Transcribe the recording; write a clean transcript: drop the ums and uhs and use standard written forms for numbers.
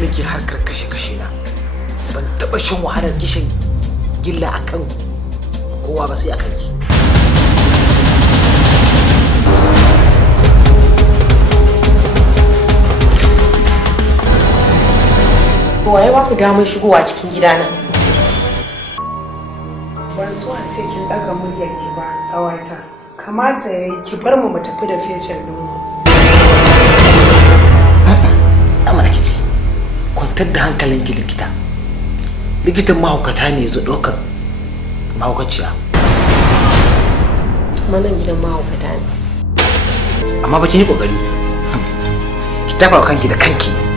nake harkar kashe-kashe na ban taɓa shan wahalar kishin gilla akan kowa ba sai akan ki. Waye ba ku damar shigowa cikin gidana? Ban so a ce kin daga muryar ki ba, ƙawata. Kamata yayi ki bar mu tafi da fecin din mu. Amma kici. Kwantar da hankalinki likita. Likitan mahaukata ne yazo ɗaukar mahaukaciya. Manan gidan mahaukata ne. Amma ba kin yi kokari. Ki tafa kanki da kanki.